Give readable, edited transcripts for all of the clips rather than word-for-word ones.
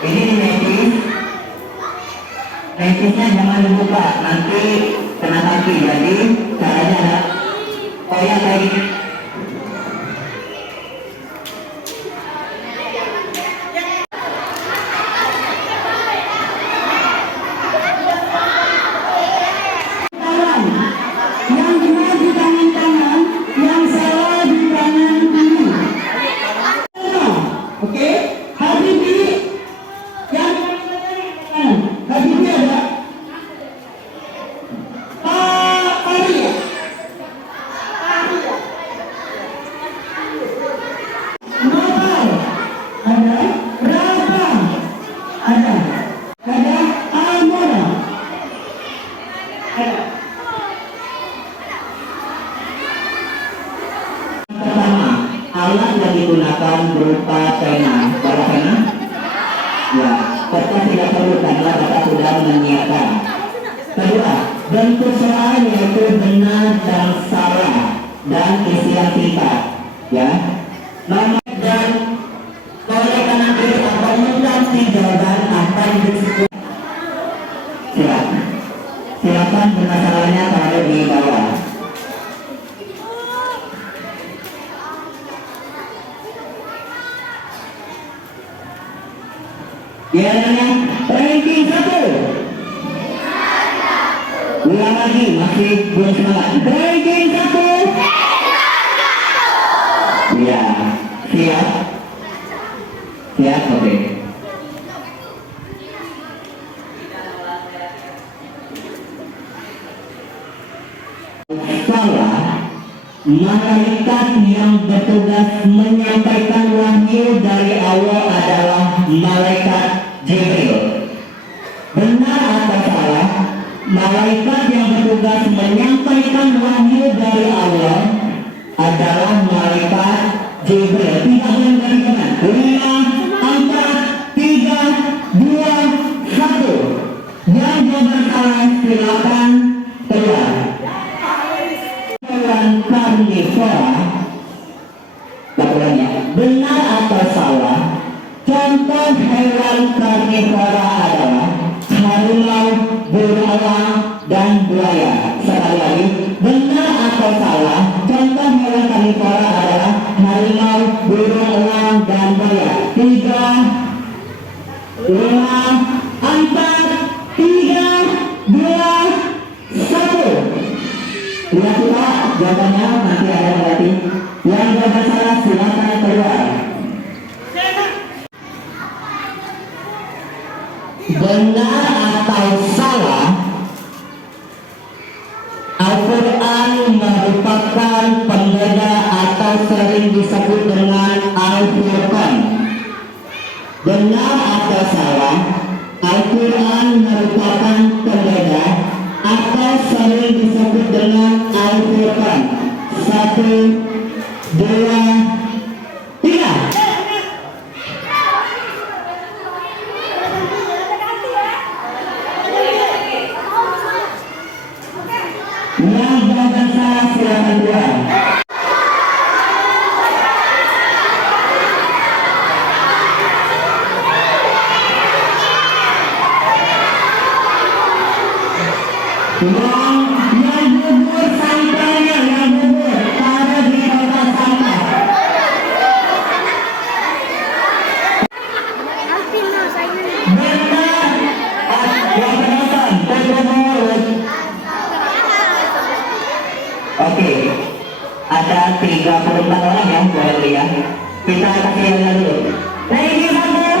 Ini netisnya jangan dibuka, nanti kena kaki. Jadi caranya ada koyak kayak gini. Yang benar di tangan kanan, yang salah di tangan kiri. Oke, Habibi yang Habibi ada Maria, Nopal ada, Rafa ada Almona ada. Pertama, alat yang digunakan berupa pena. Bawa pena? Ya, kertas tidak perlu karena Bapak sudah menyiapkan. Kedua, bentuk soal yaitu benar dan salah dan isi yang singkat. Ya, nomor dan oleh karena itu akan mengganti jawaban apa yang disebut. Silakan, silakan permasalahannya taruh di bawah. Biasanya ranking 1. Ulang lagi, masih belum semangat. Ranking 1. Ya, siap. Siap, oke. Salah, malaikat yang bertugas menyampaikan wahyu dari Allah adalah malaikat Jibril. Benar atau salah? Malaikat yang bertugas menyampaikan wahyu dari Allah adalah malaikat Jibril. Tidak boleh dari kanan. 5, 4, 3, 2, 1. Yang jawaban salah silakan keluar. Hewan karnivora. Benar atau salah? Contoh hewan karnivora adalah harimau, burung elang, dan buaya. Sekali lagi, benar atau salah? Contoh hewan karnivora adalah harimau, burung elang, dan buaya. 3, 5, 4, 3, 2, 1. Lihat kita jawabannya, nanti ada berarti. Yang jawaban salah silakan keluar. Benar atau salah? Al-Quran merupakan pembeda atau sering disebut dengan Al-Furqan. Benar atau salah? Al-Quran merupakan pembeda atau sering disebut dengan Al-Furqan. 1, 2, 3. Yang jawaban salah silakan keluar. Yang bubur sampahnya, yang bubur taruh di tempat sampah. Benar. Yang penonton, tutup mulut. Oke, ada 34 orang yang boleh lihat. Kita kasih yang dulu. Lagi satu,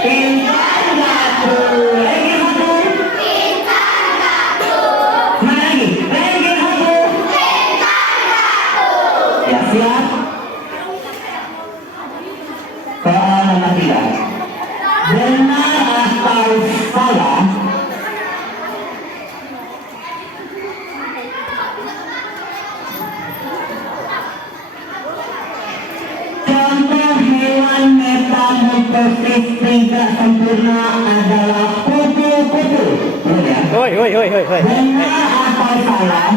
pintar satu. Lagi satu, pintar satu. Mana lagi? Lagi satu, pintar satu. Ya siap. Soal nomor 3. Benar atau salah? Contoh hewan metamorfosis tidak sempurna adalah kupu-kupu. Benar atau salah?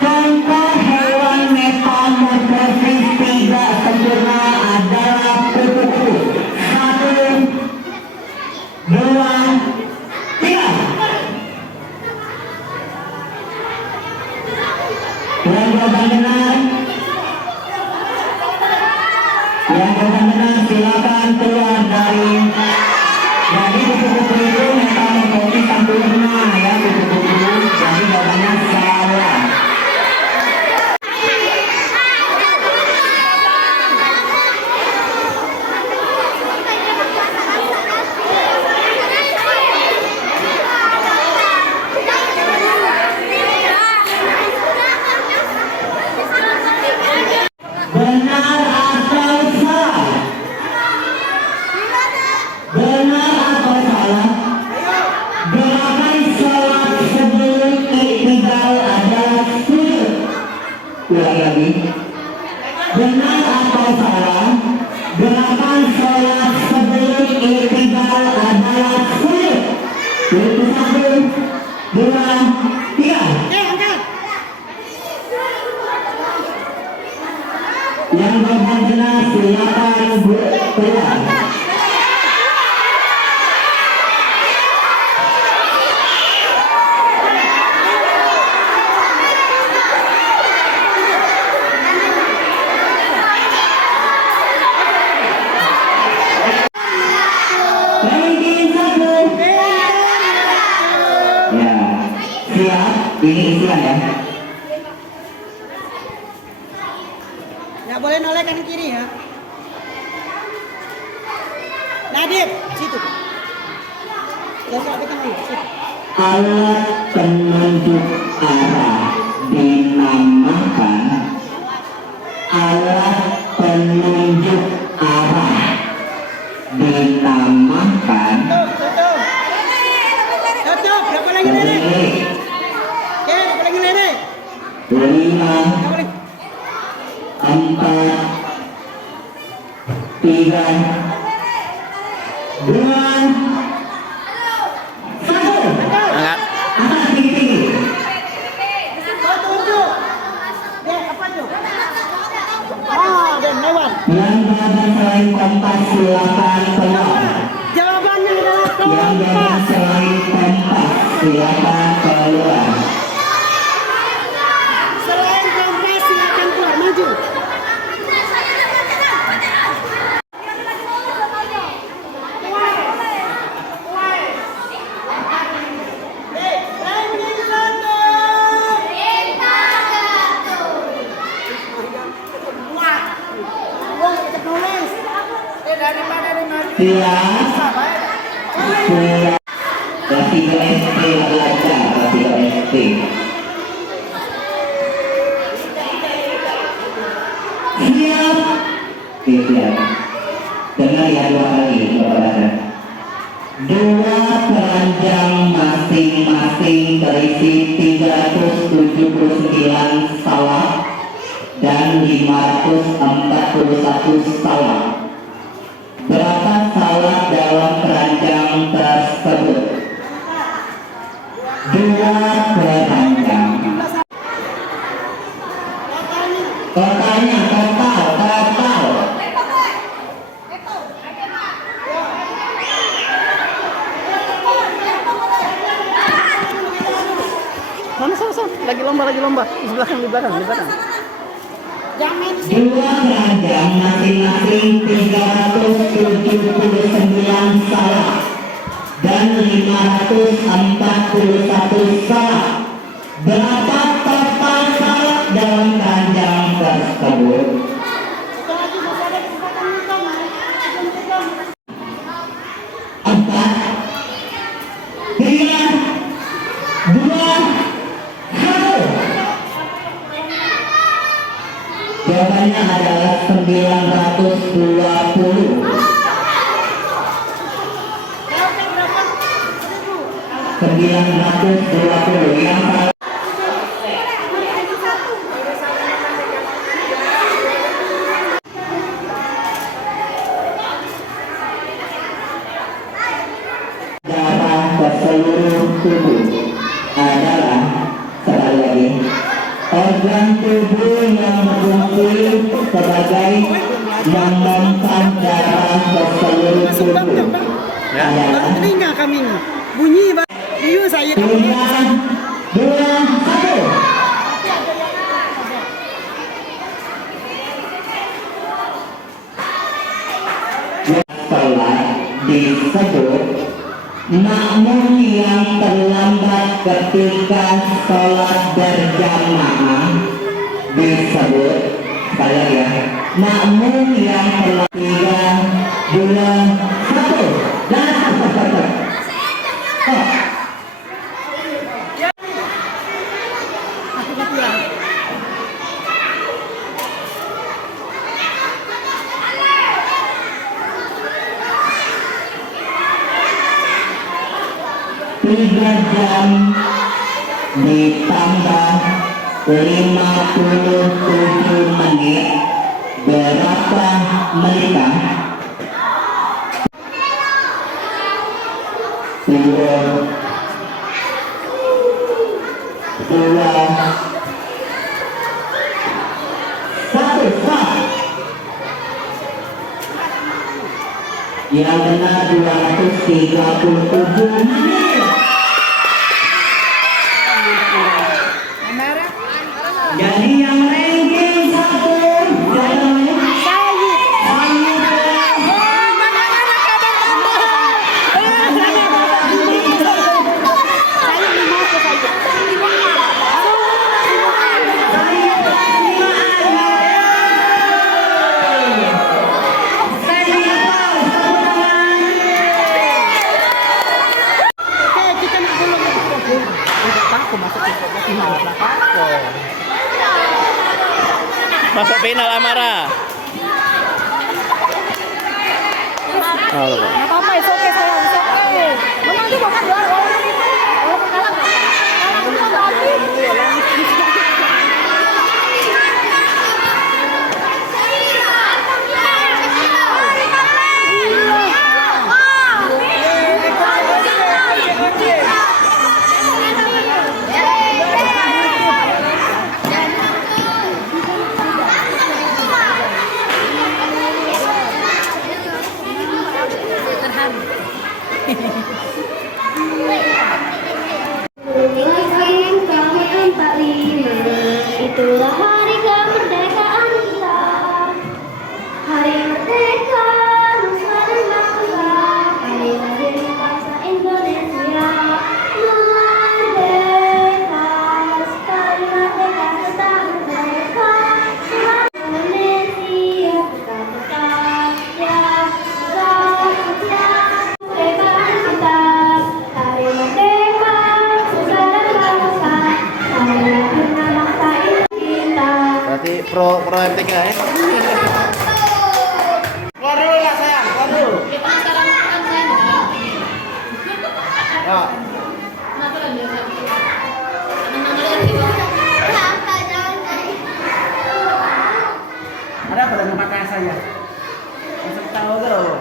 Contoh hewan metamorfosis tidak sempurna adalah kupu-kupu. 1, sholat sebelum i'tidal adalah sulit. Itu 1, 2, 3. Yang berjelas silakan keluar. Ya, siap. Ini isian ya. Nggak boleh noleh kanan kiri ya. Nadib, situ. Sosok kita dulu, situ. Alat penunjuk arah dinamakan alat penunjuk arah dinamakan Tutup. Tutup, nggak boleh ngelere. Oke, nggak boleh ngelere. 5, Nggak boleh. 4, 3, 2, 1. Angkat tinggi-tinggi. Kau tunjuk. Dek, apa tuh? Ah, dan lewat. Yang berada selain kompas silakan keluar. Jawabannya adalah Yang berada kompas. selain kompas silakan keluar. Selain kompas silakan keluar, maju. Siap. Siap. Kasih SP belajar, kasih SP. Siap. Siap. Dengar ya 2 kali, saudara. 2 keranjang masing-masing berisi 379 salak dan 541 salak. Berapa salak dalam keranjang tersebut? 2 keranjang. Totalnya, total. Mana sana? Lagi lomba. Di belakang. Jangan 2 keranjang masing-masing 379 salak dan 541 salak. Berapa total salak dalam keranjang tersebut? lagi masih ada kesempatan nonton. 4, 3, 2, 1. Jawabannya adalah 920. 920 yang salah. Darah ke seluruh tubuh adalah, sekali lagi, organ tubuh yang berfungsi sebagai memompa darah ke seluruh tubuh adalah Telinga kami ini. Bunyi saya. 3, 2, 1. Sholat disebut makmum yang terlambat ketika sholat berjamaah disebut, sekali lagi ya, makmum yang terlambat. 3, 2, 1. Dan tiga jam ditambah 57 menit berapa menikah? Yang benar 237 menit. Jadi yang ranking 1 siapa namanya? Masuk final Amara. Halo, Pak. Nggak apa-apa, itu oke saya bisa. Memang dia makan dua orang itu. Walaupun kalah nggak Itulah hari kemerdekaan kita, hari merdeka nusa dan bangsa, hari lahir bangsa Indonesia. Merdeka, sekali merdeka tetap merdeka, semangat Indonesia tetap tetap ya, kemerdekaan kita, hari merdeka nusa dan bangsa, hari lahir bangsa Indonesia. Berarti pro MTK ya? Keluar dulu lah sayang, keluar dulu. Ya. Ada apa dengan mata saya? Masuk tahu tuh.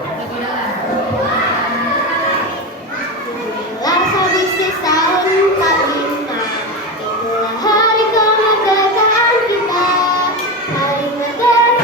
Lasa bisnis tahun 45, itulah hari kemerdekaan kita, hari merdeka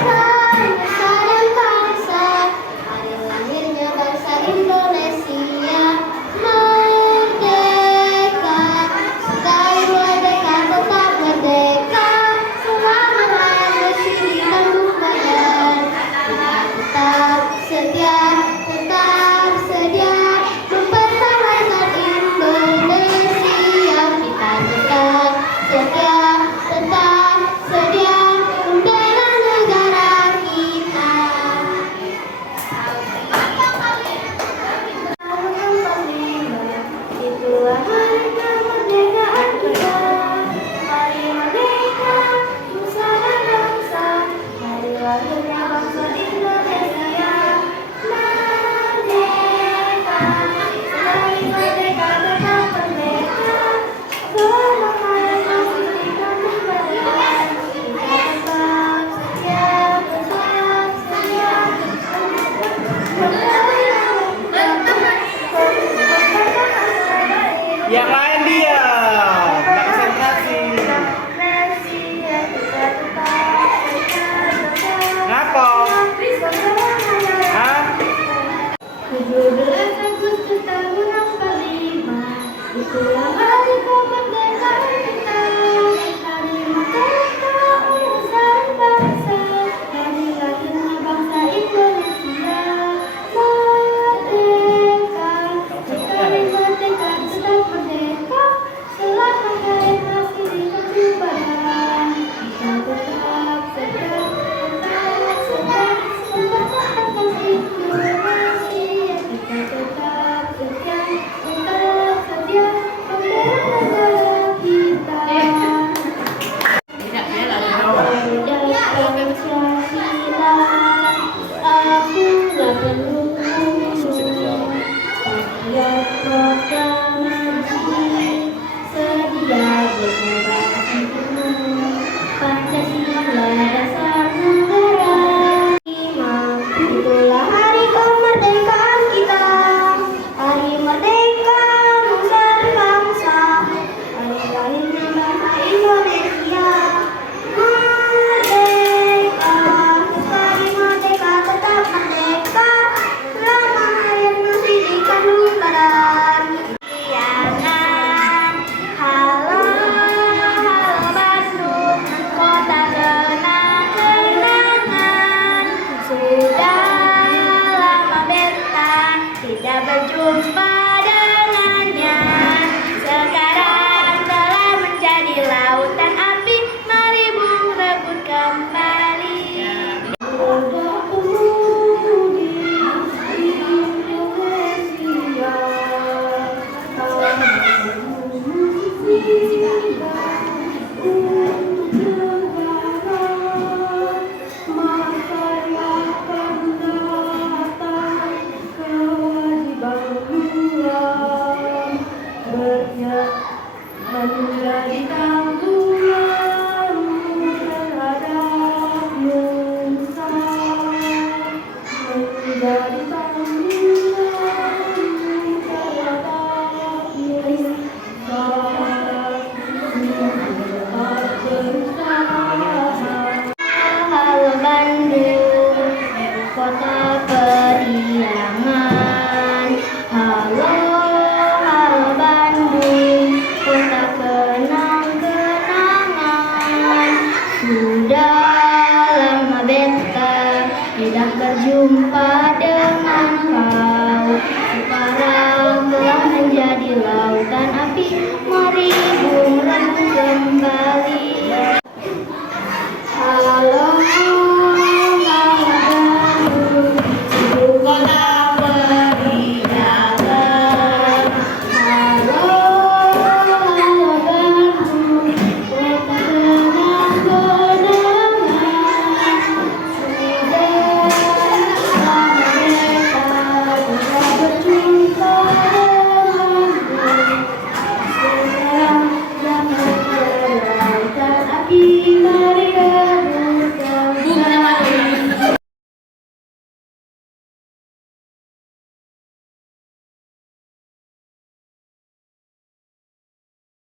jumpa